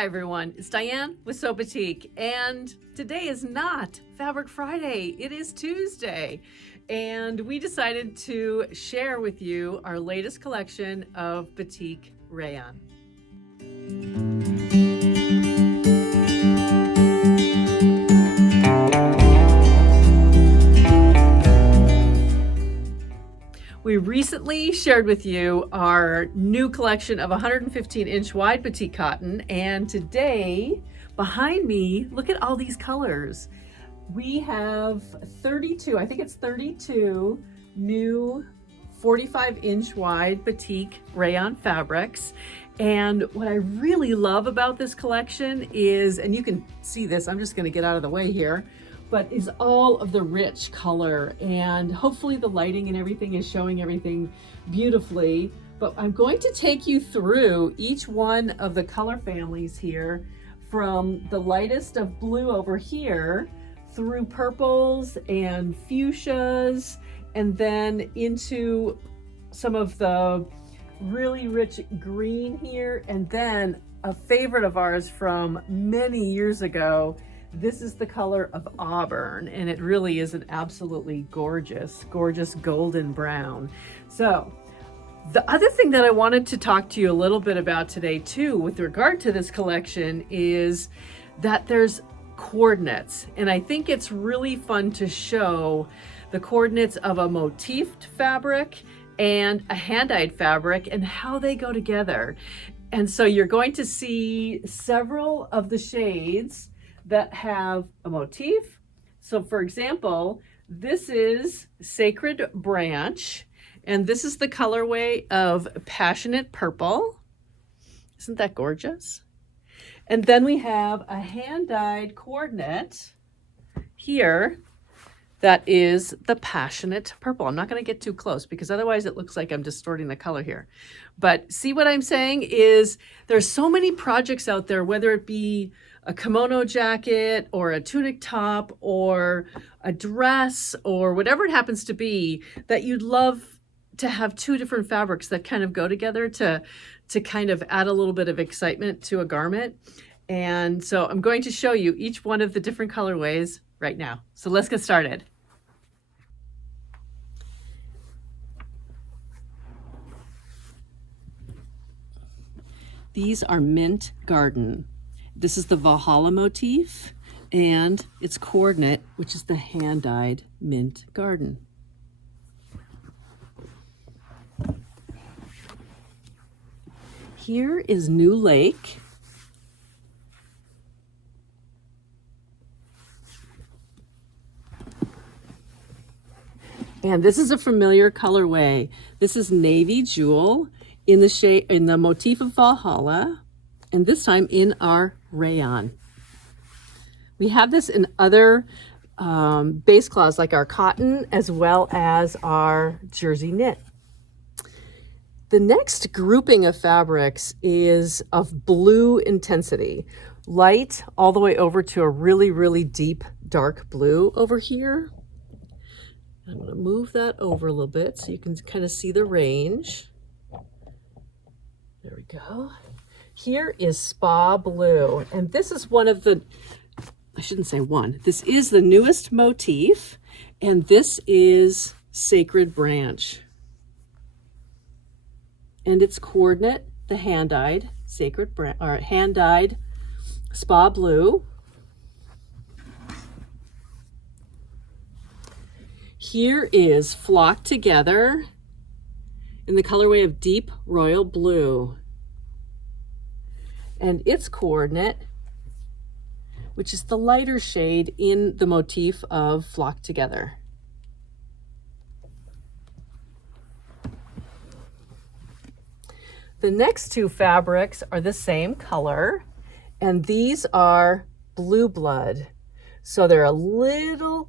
Hi everyone, it's Diane with Sew Batik, and today is not Fabric Friday, it is Tuesday. And we decided to share with you our latest collection of Batik Rayon. We recently shared with you our new collection of 115-inch wide Batik Cotton, and today, behind me, look at all these colors. We have 32, I think it's 32 new 45-inch wide Batik Rayon fabrics. And what I really love about this collection is, and you can see this, I'm just gonna get out of the way here, but is all of the rich color, and hopefully the lighting and everything is showing everything beautifully. But I'm going to take you through each one of the color families here, from the lightest of blue over here through purples and fuchsias, and then into some of the really rich green here, and then a favorite of ours from many years ago. This is the color of auburn, and it really is an absolutely gorgeous, gorgeous golden brown. So the other thing that I wanted to talk to you a little bit about today too, with regard to this collection, is that there's coordinates. And I think it's really fun to show the coordinates of a motifed fabric and a hand-dyed fabric and how they go together. And so you're going to see several of the shades that have a motif. So for example, this is Sacred Branch, and this is the colorway of Passionate Purple. Isn't that gorgeous? And then we have a hand-dyed coordinate here that is the Passionate Purple. I'm not going to get too close because otherwise it looks like I'm distorting the color here. But see what I'm saying is there's so many projects out there, whether it be a kimono jacket or a tunic top or a dress or whatever it happens to be, that you'd love to have two different fabrics that kind of go together to kind of add a little bit of excitement to a garment. And so I'm going to show you each one of the different colorways right now. So let's get started. These are Mint Garden. This is the Valhalla motif and its coordinate, which is the hand-dyed Mint Garden. Here is New Lake. And this is a familiar colorway. This is Navy Jewel in the shade, in the motif of Valhalla, and this time in our rayon. We have this in other base cloths like our cotton as well as our jersey knit. The next grouping of fabrics is of blue intensity, light all the way over to a really, really deep dark blue over here. I'm going to move that over a little bit so you can kind of see the range. There we go. Here is Spa Blue, and this is one of the, I shouldn't say one, this is the newest motif, and this is Sacred Branch. And its coordinate, the hand-dyed Sacred Branch, or hand-dyed Spa Blue. Here is Flock Together in the colorway of Deep Royal Blue. And its coordinate, which is the lighter shade in the motif of Flock Together. The next two fabrics are the same color, and these are Blue Blood. So they're a little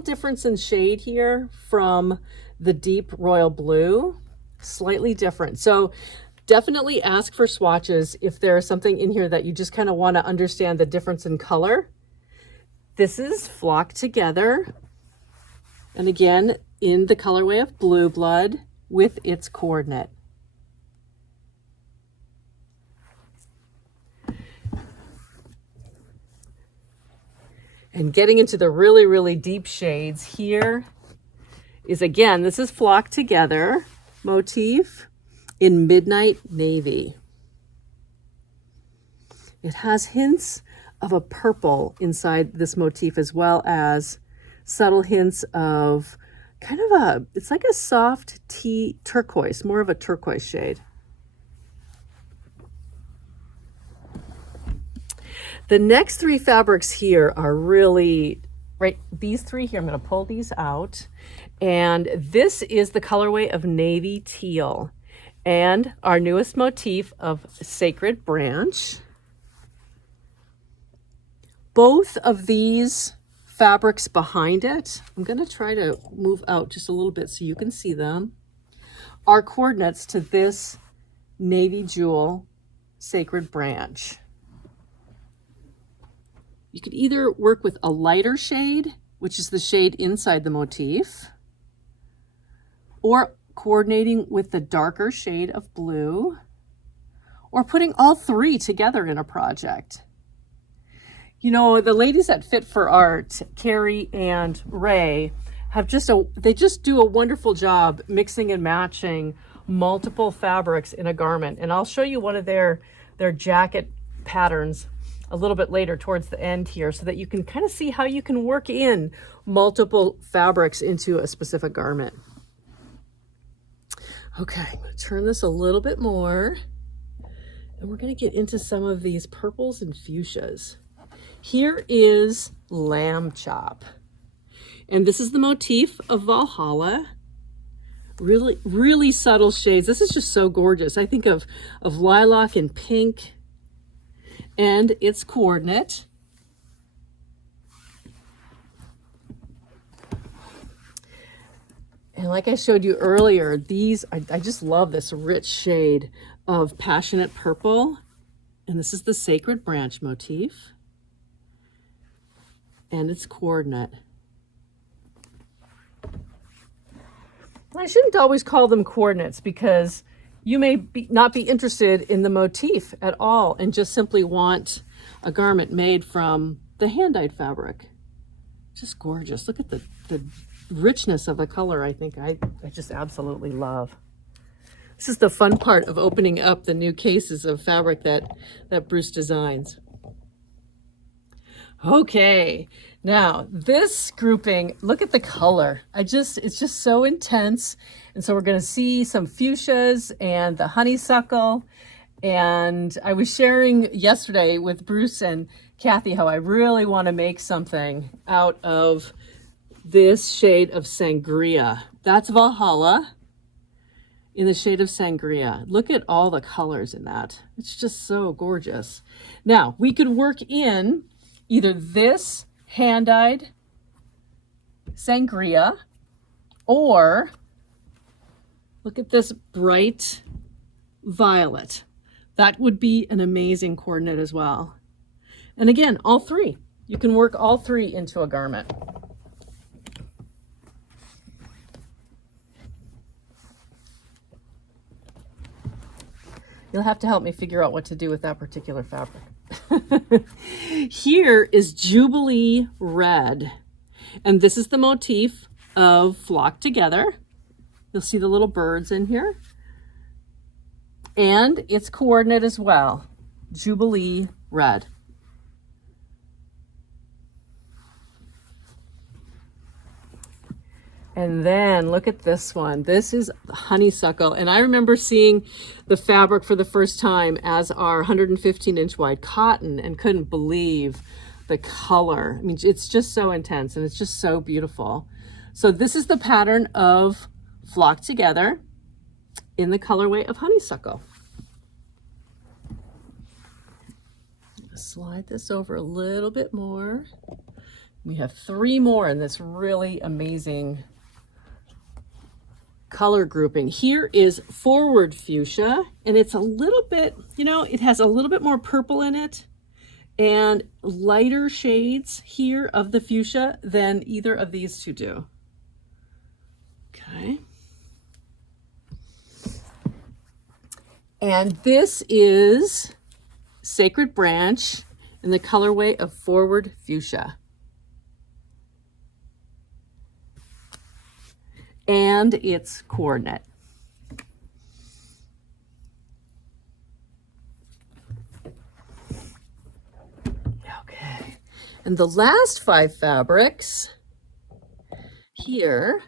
difference in shade here from the Deep Royal Blue, slightly different. So definitely ask for swatches if there's something in here that you just kind of want to understand the difference in color. This is Flock Together, and again in the colorway of Blue Blood with its coordinate. And getting into the really, really deep shades here is, again, this is Flock Together motif in Midnight Navy. It has hints of a purple inside this motif, as well as subtle hints of kind of it's like a soft tea turquoise, more of a turquoise shade. The next three fabrics here are really, right, these three here, I'm going to pull these out. And this is the colorway of Navy Teal and our newest motif of Sacred Branch. Both of these fabrics behind it, I'm going to try to move out just a little bit so you can see them, are coordinates to this Navy Jewel Sacred Branch. You could either work with a lighter shade, which is the shade inside the motif, or coordinating with the darker shade of blue, or putting all three together in a project. You know, the ladies at Fit for Art, Carrie and Ray, they just do a wonderful job mixing and matching multiple fabrics in a garment. And I'll show you one of their jacket patterns a little bit later towards the end here, so that you can kind of see how you can work in multiple fabrics into a specific garment. Okay, I'm going to turn this a little bit more, and we're going to get into some of these purples and fuchsias. Here is Lamb Chop, and this is the motif of Valhalla. Really, really subtle shades. This is just so gorgeous. I think of lilac and pink, and its coordinate. And like I showed you earlier, I just love this rich shade of Passionate Purple. And this is the Sacred Branch motif and its coordinate. I shouldn't always call them coordinates, because you may not be interested in the motif at all and just simply want a garment made from the hand-dyed fabric. Just gorgeous. Look at the richness of the color. I think I just absolutely love. This is the fun part of opening up the new cases of fabric that Bruce designs. Okay, now this grouping, look at the color. It's just so intense. And so we're going to see some fuchsias and the honeysuckle. And I was sharing yesterday with Bruce and Kathy how I really want to make something out of this shade of Sangria. That's Valhalla in the shade of Sangria. Look at all the colors in that. It's just so gorgeous. Now, we could work in either this hand-dyed Sangria, or look at this bright violet. That would be an amazing coordinate as well. And again, all three. You can work all three into a garment. You'll have to help me figure out what to do with that particular fabric. Here is Jubilee Red. And this is the motif of Flock Together. You'll see the little birds in here. And its coordinate as well, Jubilee Red. And then look at this one. This is honeysuckle. And I remember seeing the fabric for the first time as our 115-inch wide cotton and couldn't believe the color. I mean, it's just so intense and it's just so beautiful. So this is the pattern of Flock Together in the colorway of honeysuckle. Slide this over a little bit more. We have three more in this really amazing color grouping. Here is Forward Fuchsia, and it's a little bit, it has a little bit more purple in it and lighter shades here of the fuchsia than either of these two do. Okay. And this is Sacred Branch in the colorway of Forward Fuchsia. and its coordinate. Okay, and the last 5 fabrics here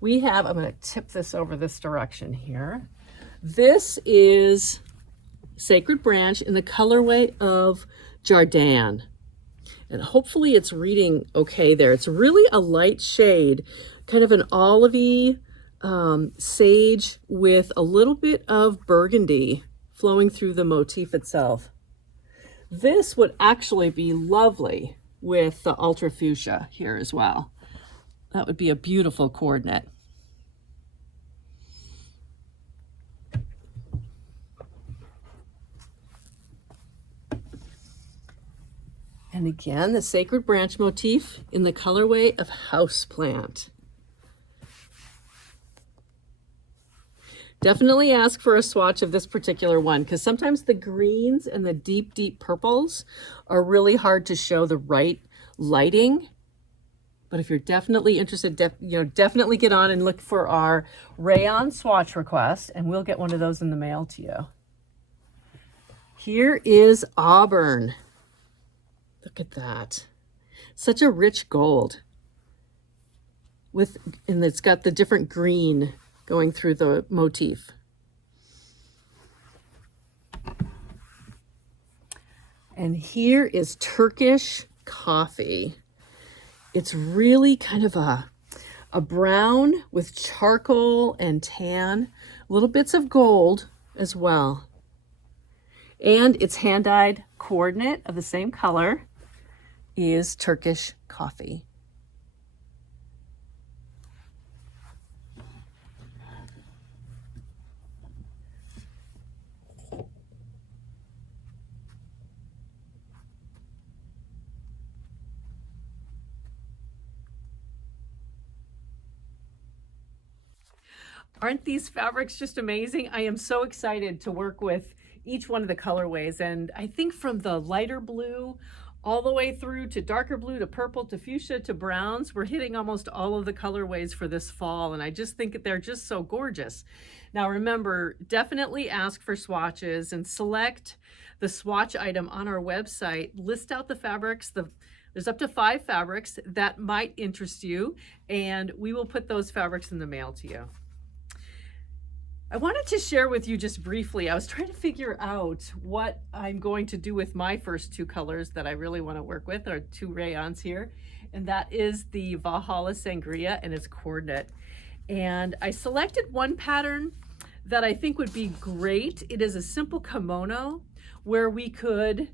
we have, I'm going to tip this over this direction here. This is Sacred Branch in the colorway of Jardin. And hopefully it's reading okay there. It's really a light shade, kind of an olivey sage with a little bit of burgundy flowing through the motif itself. This would actually be lovely with the ultra fuchsia here as well. That would be a beautiful coordinate. And again, the Sacred Branch motif in the colorway of Houseplant. Definitely ask for a swatch of this particular one, because sometimes the greens and the deep, deep purples are really hard to show the right lighting. But if you're definitely interested, definitely get on and look for our rayon swatch request, and we'll get one of those in the mail to you. Here is Auburn. Look at that. Such a rich gold. And it's got the different green going through the motif. And here is Turkish Coffee. It's really kind of a brown with charcoal and tan, little bits of gold as well. And its hand-dyed coordinate of the same color is Turkish Coffee. Aren't these fabrics just amazing? I am so excited to work with each one of the colorways, and I think from the lighter blue all the way through to darker blue to purple to fuchsia to browns, we're hitting almost all of the colorways for this fall, and I just think they're just so gorgeous. Now remember, definitely ask for swatches and select the swatch item on our website. List out the fabrics. There's up to 5 fabrics that might interest you, and we will put those fabrics in the mail to you. I wanted to share with you just briefly, I was trying to figure out what I'm going to do with my first 2 colors that I really want to work with, or 2 rayons here, and that is the Valhalla Sangria and its coordinate. And I selected one pattern that I think would be great. It is a simple kimono where we could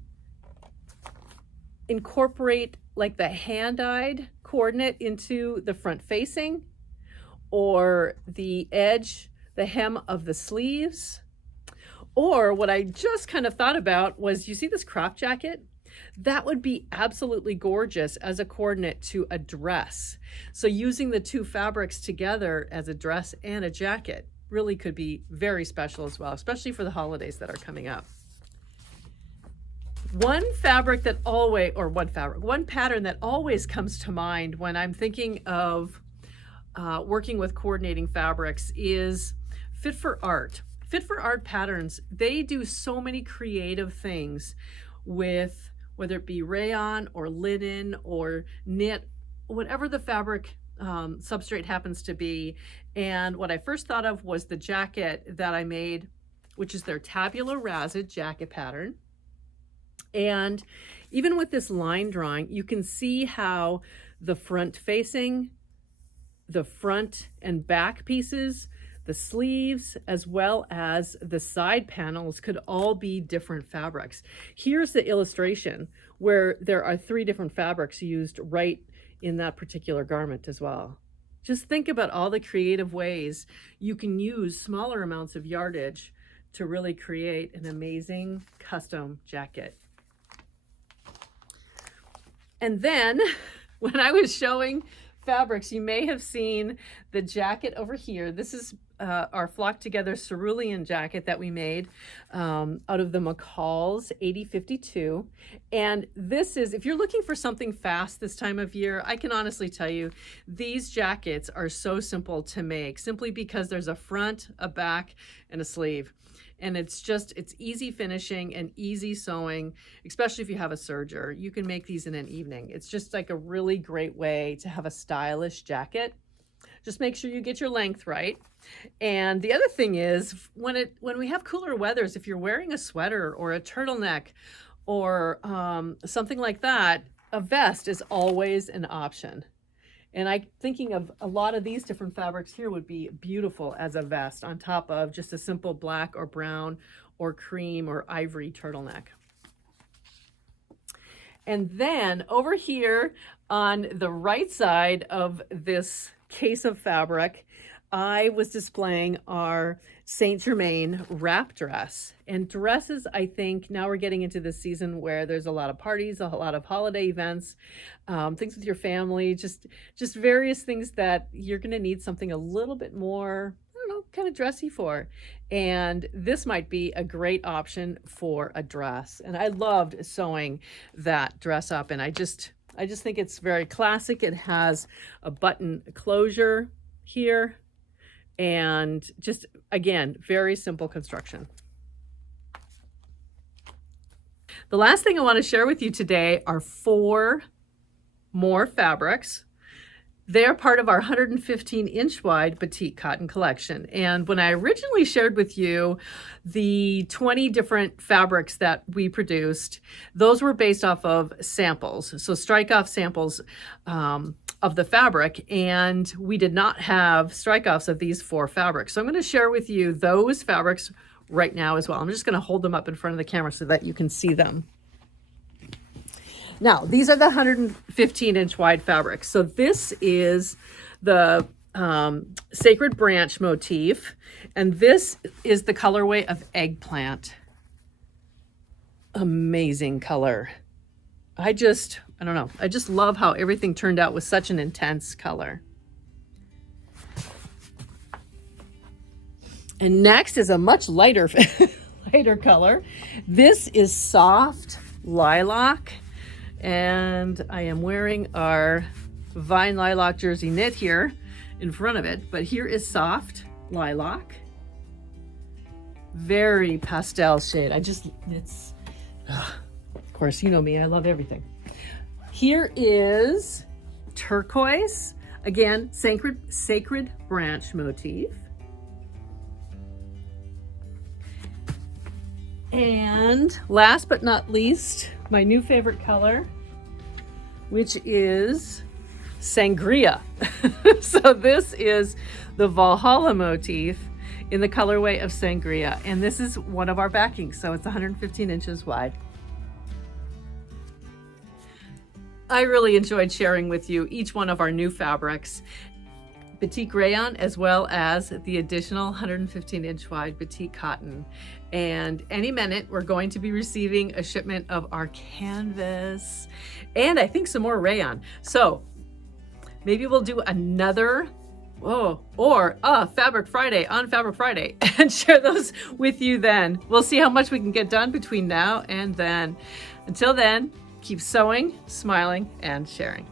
incorporate like the hand-dyed coordinate into the front facing, or the edge, the hem of the sleeves. Or what I just kind of thought about was, you see this crop jacket? That would be absolutely gorgeous as a coordinate to a dress. So using the 2 fabrics together as a dress and a jacket really could be very special as well, especially for the holidays that are coming up. One pattern that always comes to mind when I'm thinking of working with coordinating fabrics is Fit for Art. Fit for Art patterns, they do so many creative things with, whether it be rayon or linen or knit, whatever the fabric substrate happens to be. And what I first thought of was the jacket that I made, which is their Tabula Rasa jacket pattern. And even with this line drawing, you can see how the front facing, the front and back pieces, the sleeves, as well as the side panels could all be different fabrics. Here's the illustration where there are 3 different fabrics used right in that particular garment as well. Just think about all the creative ways you can use smaller amounts of yardage to really create an amazing custom jacket. And then when I was showing fabrics, you may have seen the jacket over here. This is our flocked together cerulean jacket that we made out of the McCall's 8052. And this is, if you're looking for something fast this time of year, I can honestly tell you, these jackets are so simple to make simply because there's a front, a back, and a sleeve. And it's easy finishing and easy sewing, especially if you have a serger. You can make these in an evening. It's just like a really great way to have a stylish jacket. Just make sure you get your length right. And the other thing is, when we have cooler weathers, if you're wearing a sweater or a turtleneck or something like that, a vest is always an option. And I'm thinking of a lot of these different fabrics here would be beautiful as a vest on top of just a simple black or brown or cream or ivory turtleneck. And then over here on the right side of this case of fabric, I was displaying our Saint-Germain wrap dress. And dresses, I think now we're getting into the season where there's a lot of parties, a lot of holiday events, things with your family, just various things that you're going to need something a little bit more, I don't know, kind of dressy for. And this might be a great option for a dress. And I loved sewing that dress up. And I just think it's very classic. It has a button closure here. And just, again, very simple construction. The last thing I want to share with you today are 4 more fabrics. They're part of our 115-inch wide Batik Cotton collection. And when I originally shared with you the 20 different fabrics that we produced, those were based off of samples. So strike-off samples of the fabric, and we did not have strike-offs of these 4 fabrics. So I'm going to share with you those fabrics right now as well. I'm just going to hold them up in front of the camera so that you can see them. Now, these are the 115-inch wide fabrics. So this is the Sacred Branch motif, and this is the colorway of Eggplant. Amazing color. I don't know. I just love how everything turned out with such an intense color. And next is a much lighter, lighter color. This is Soft Lilac. And I am wearing our Vine Lilac jersey knit here in front of it. But here is Soft Lilac. Very pastel shade. Of course, you know me, I love everything. Here is Turquoise. Again, Sacred Branch motif. And last but not least, my new favorite color, which is Sangria. So this is the Valhalla motif in the colorway of Sangria. And this is one of our backings, so it's 115 inches wide. I really enjoyed sharing with you each one of our new fabrics, Batik Rayon, as well as the additional 115-inch wide Batik Cotton. And any minute, we're going to be receiving a shipment of our canvas and I think some more rayon. So maybe we'll do another Fabric Friday on Fabric Friday and share those with you then. We'll see how much we can get done between now and then. Until then, keep sewing, smiling, and sharing.